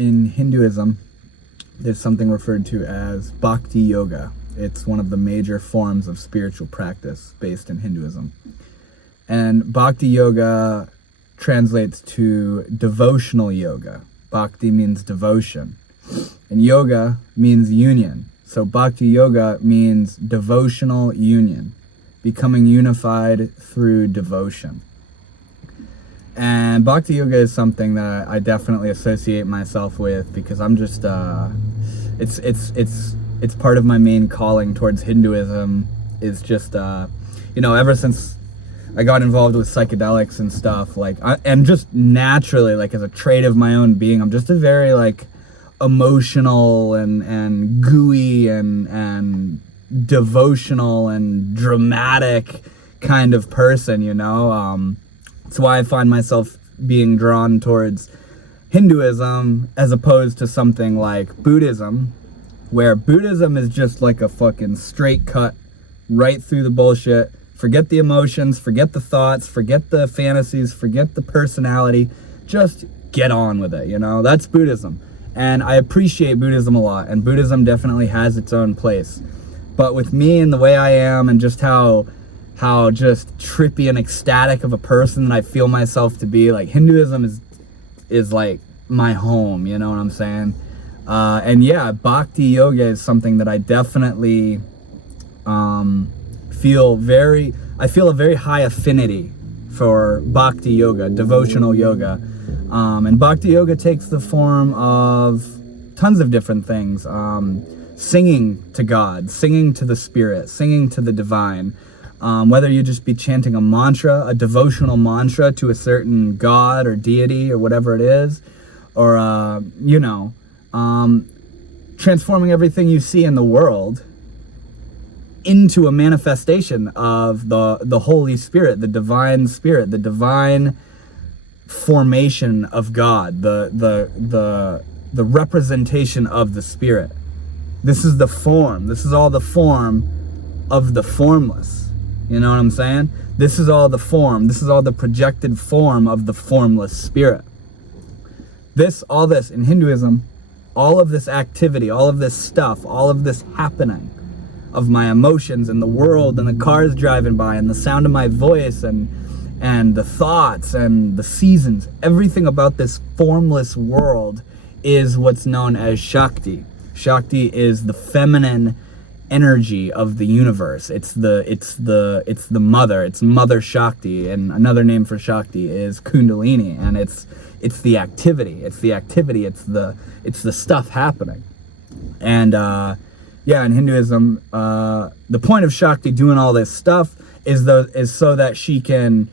in Hinduism, there's something referred to as Bhakti Yoga. It's one of the major forms of spiritual practice based in Hinduism. And Bhakti Yoga translates to devotional yoga. Bhakti means devotion, and yoga means union. So Bhakti Yoga means devotional union, becoming unified through devotion. And Bhakti Yoga is something that I definitely associate myself with, because I'm just it's part of my main calling towards Hinduism. Is just ever since I got involved with psychedelics and stuff, and just naturally, as a trait of my own being, I'm just a very emotional and gooey and devotional and dramatic kind of person, That's why I find myself being drawn towards Hinduism as opposed to something like Buddhism, where Buddhism is just like a fucking straight cut right through the bullshit. Forget the emotions, forget the thoughts, forget the fantasies, forget the personality. Just get on with it, That's Buddhism. And I appreciate Buddhism a lot, and Buddhism definitely has its own place. But with me and the way I am, and just how just trippy and ecstatic of a person that I feel myself to be, Hinduism is like my home, you know what I'm saying? And yeah, Bhakti Yoga is something that I definitely feel a very high affinity for Bhakti Yoga, devotional yoga. And Bhakti Yoga takes the form of tons of different things. Singing to God, singing to the spirit, singing to the divine. Whether you just be chanting a mantra, a devotional mantra to a certain God or deity or whatever it is, or, transforming everything you see in the world into a manifestation of the Holy Spirit, the divine spirit, the divine formation of God, the representation of the spirit. This is the form. This is all the form of the formless. You know what I'm saying? This is all the form. This is all the projected form of the formless spirit. All this in Hinduism, all of this activity, all of this stuff, all of this happening of my emotions and the world and the cars driving by and the sound of my voice and the thoughts and the seasons, everything about this formless world is what's known as Shakti. Shakti is the feminine energy of the universe. It's the mother. It's Mother Shakti, and another name for Shakti is Kundalini, and it's the activity. It's the activity. It's the stuff happening. And in Hinduism, the point of Shakti doing all this stuff is so that she can,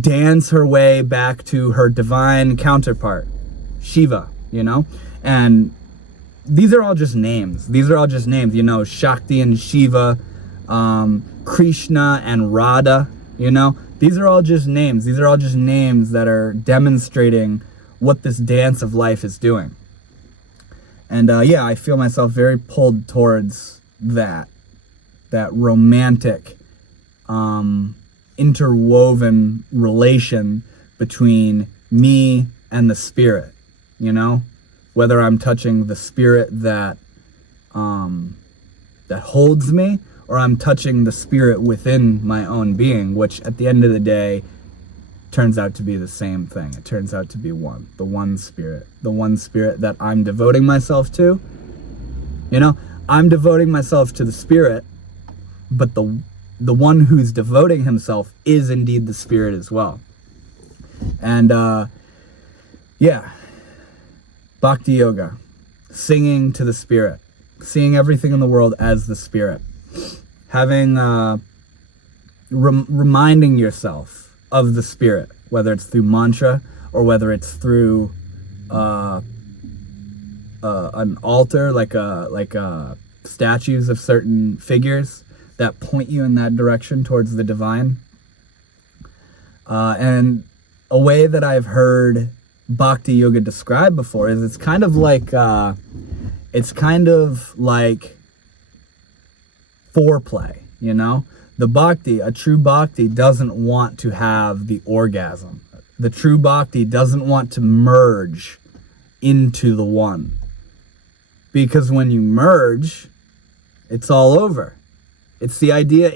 dance her way back to her divine counterpart, Shiva, and these are all just names. Shakti and Shiva, Krishna and Radha, these are all just names. These are all just names that are demonstrating what this dance of life is doing. And I feel myself very pulled towards that romantic, interwoven relation between me and the spirit, whether I'm touching the spirit that holds me, or I'm touching the spirit within my own being, which at the end of the day turns out to be the same thing. It turns out to be the one spirit that I'm devoting myself to. I'm devoting myself to the spirit, but the one who's devoting himself is indeed the spirit as well. And Bhakti Yoga, singing to the spirit, seeing everything in the world as the spirit, having reminding yourself of the spirit, whether it's through mantra or whether it's through an altar, like statues of certain figures that point you in that direction towards the divine. And a way that I've heard Bhakti Yoga described before is it's kind of like foreplay, The Bhakti, a true Bhakti, doesn't want to have the orgasm. The true Bhakti doesn't want to merge into the one. Because when you merge, it's all over. It's the idea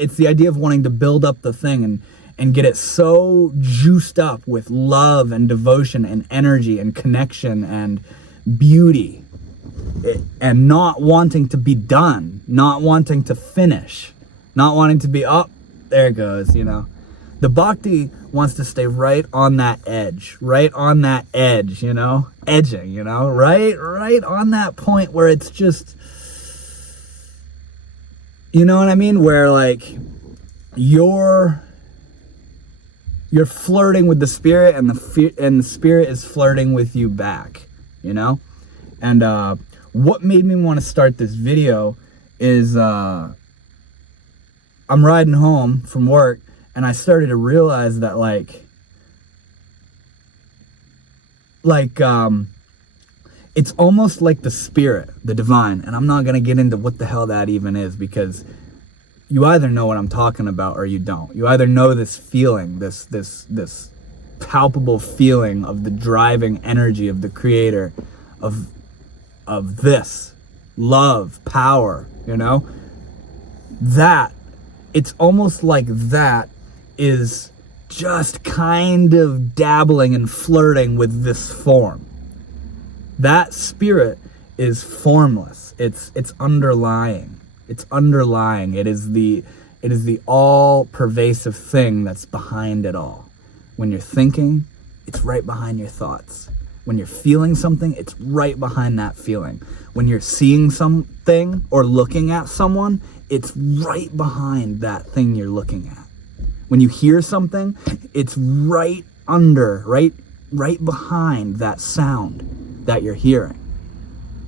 of wanting to build up the thing and get it so juiced up with love and devotion and energy and connection and beauty, and not wanting to be done, not wanting to finish, not wanting to be, oh, there it goes, you know. The Bhakti wants to stay right on that edge, you know, edging, you know, right on that point where it's just, you know what I mean? Where like you're flirting with the spirit, and the spirit is flirting with you back, you know? And what made me want to start this video is I'm riding home from work, and I started to realize that it's almost like the spirit, the divine, and I'm not going to get into what the hell that even is, because you either know what I'm talking about or you don't. You either know this feeling, this palpable feeling of the driving energy of the creator, of this love, power, you know? That, it's almost like that is just kind of dabbling and flirting with this form. That spirit is formless. It's underlying. It's underlying. It is the all-pervasive thing that's behind it all. When you're thinking, it's right behind your thoughts. When you're feeling something, it's right behind that feeling. When you're seeing something or looking at someone, it's right behind that thing you're looking at. When you hear something, it's right behind that sound that you're hearing.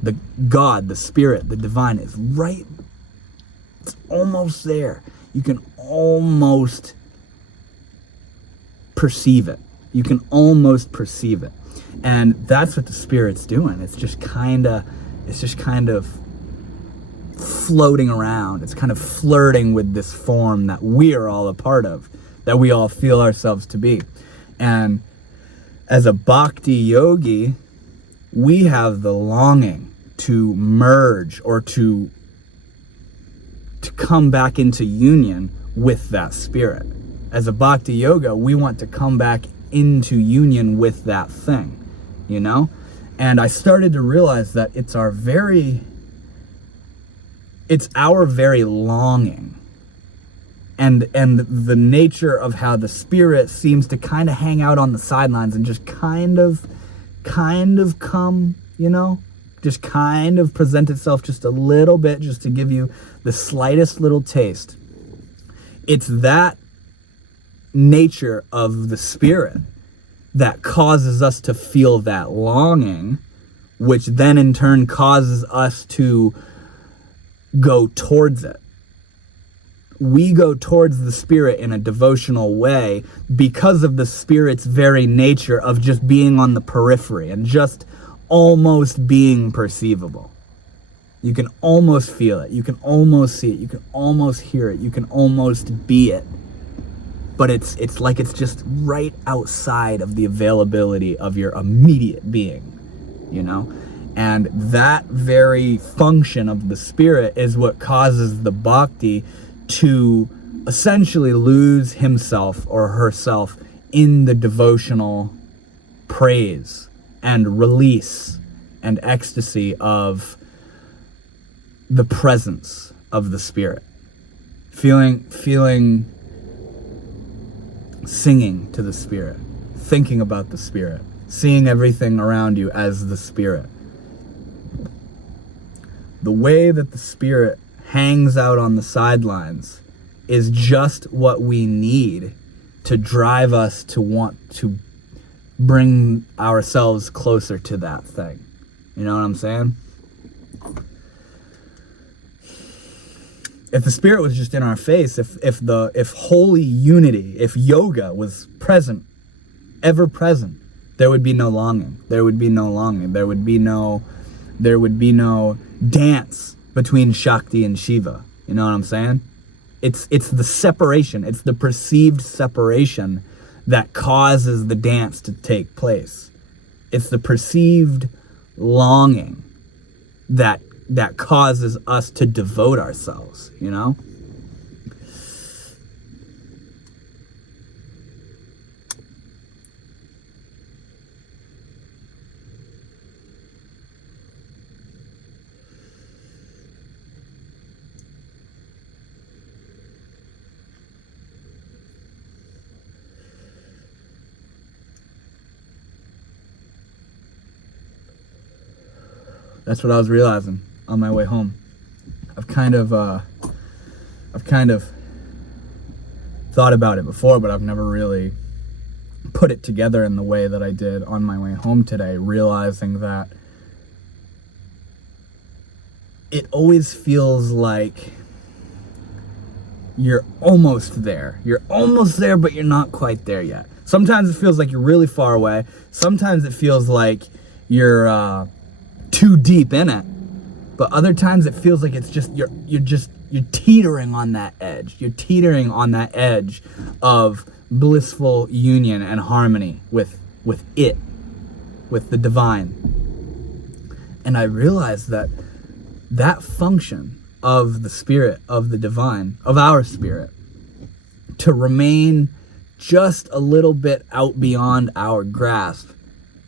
The God, the spirit, the divine is right. It's almost there. You can almost perceive it. You can almost perceive it. And that's what the spirit's doing. It's just kind of floating around. It's kind of flirting with this form that we are all a part of, that we all feel ourselves to be. And as a bhakti yogi, we have the longing to merge or to come back into union with that spirit. As a bhakti yoga, we want to come back into union with that thing, you know? And I started to realize that it's our very longing, and the nature of how the spirit seems to kind of hang out on the sidelines and just kind of come, you know, just kind of present itself just a little bit, just to give you the slightest little taste. It's that nature of the spirit that causes us to feel that longing, which then in turn causes us to go towards it. We go towards the spirit in a devotional way because of the spirit's very nature of just being on the periphery and just almost being perceivable. You can almost feel it. You can almost see it. You can almost hear it. You can almost be it. But it's like it's just right outside of the availability of your immediate being, you know? And that very function of the spirit is what causes the bhakti to essentially lose himself or herself in the devotional praise and release and ecstasy of the presence of the spirit. Feeling singing to the spirit, thinking about the spirit, seeing everything around you as the spirit. The way that the spirit hangs out on the sidelines is just what we need to drive us to want to bring ourselves closer to that thing. You know what I'm saying? If the spirit was just in our face, if holy unity, if yoga was present, ever present, there would be no longing. There would be no longing. There would be no dance between Shakti and Shiva. You know what I'm saying? It's the separation. It's the perceived separation that causes the dance to take place. It's the perceived longing that causes us to devote ourselves, you know? That's what I was realizing on my way home. I've kind of thought about it before, but I've never really put it together in the way that I did on my way home today, realizing that it always feels like you're almost there. You're almost there, but you're not quite there yet. Sometimes it feels like you're really far away. Sometimes it feels like you're too deep in it. But other times it feels like it's just you're teetering on that edge. You're teetering on that edge of blissful union and harmony with it, with the divine. And I realized that function of the spirit, of the divine, of our spirit, to remain just a little bit out beyond our grasp,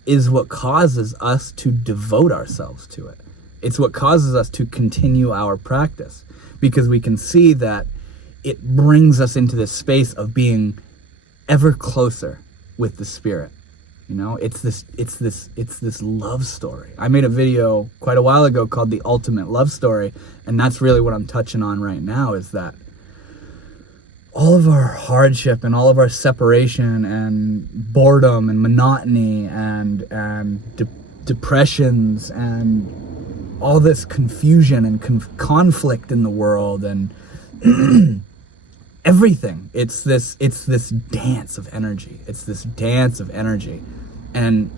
is what causes us to devote ourselves to it. It's what causes us to continue our practice, because we can see that it brings us into this space of being ever closer with the spirit. You know, it's this love story. I made a video quite a while ago called The Ultimate Love Story, and that's really what I'm touching on right now, is that all of our hardship and all of our separation and boredom and monotony and depressions and all this confusion and conflict in the world and everything, it's this dance of energy. It's this dance of energy. And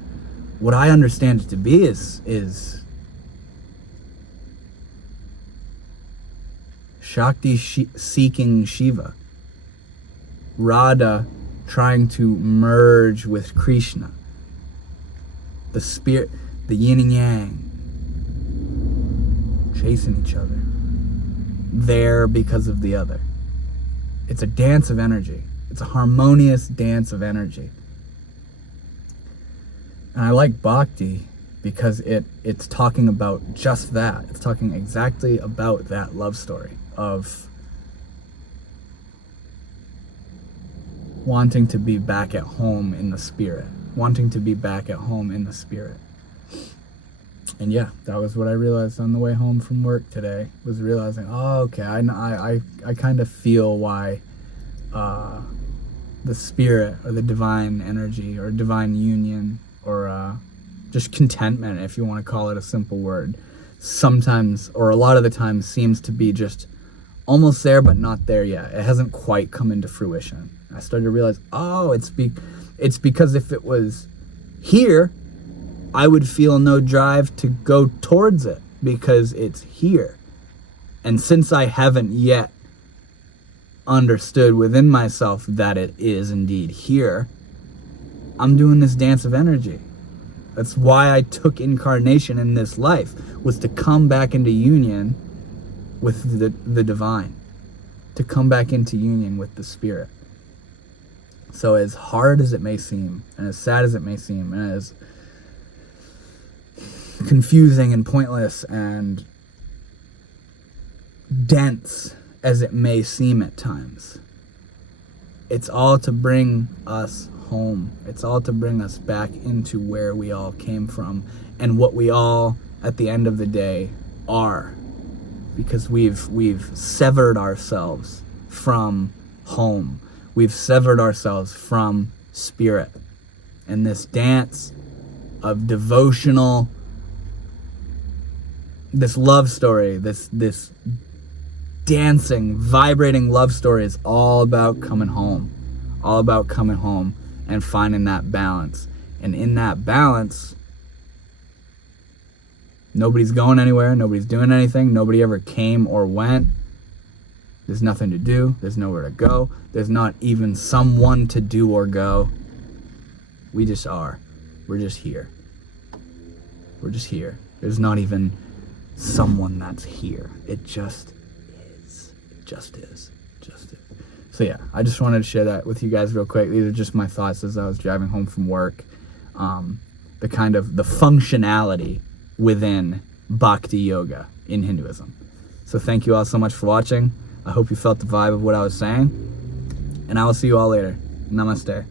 what I understand it to be is Shakti seeking Shiva, Radha trying to merge with Krishna, the spirit, the yin and yang, chasing each other, there because of the other. It's a dance of energy. It's a harmonious dance of energy. And I like Bhakti because it's talking about just that. It's talking exactly about that love story of wanting to be back at home in the spirit. Wanting to be back at home in the spirit. And yeah, that was what I realized on the way home from work today, was realizing, oh, okay, I kind of feel why the spirit or the divine energy or divine union or just contentment, if you want to call it a simple word, sometimes or a lot of the time seems to be just almost there but not there yet. It hasn't quite come into fruition. I started to realize, oh, it's because if it was here, I would feel no drive to go towards it because it's here. And since I haven't yet understood within myself that it is indeed here, I'm doing this dance of energy. That's why I took incarnation in this life, was to come back into union with the divine, to come back into union with the spirit. So as hard as it may seem, and as sad as it may seem, and as confusing and pointless and dense as it may seem at times, it's all to bring us home. It's all to bring us back into where we all came from and what we all, at the end of the day, are. Because we've severed ourselves from home. We've severed ourselves from spirit. And this dance of devotional, this love story, this dancing, vibrating love story is all about coming home. All about coming home and finding that balance. And in that balance, nobody's going anywhere, nobody's doing anything, nobody ever came or went. There's nothing to do, there's nowhere to go, there's not even someone to do or go. We just are. We're just here. We're just here. There's not even someone that's here. It just is. It just is. Just is. So yeah, I just wanted to share that with you guys real quick. These are just my thoughts as I was driving home from work. The kind of the functionality within Bhakti Yoga in Hinduism. So thank you all so much for watching. I hope you felt the vibe of what I was saying. And I will see you all later. Namaste.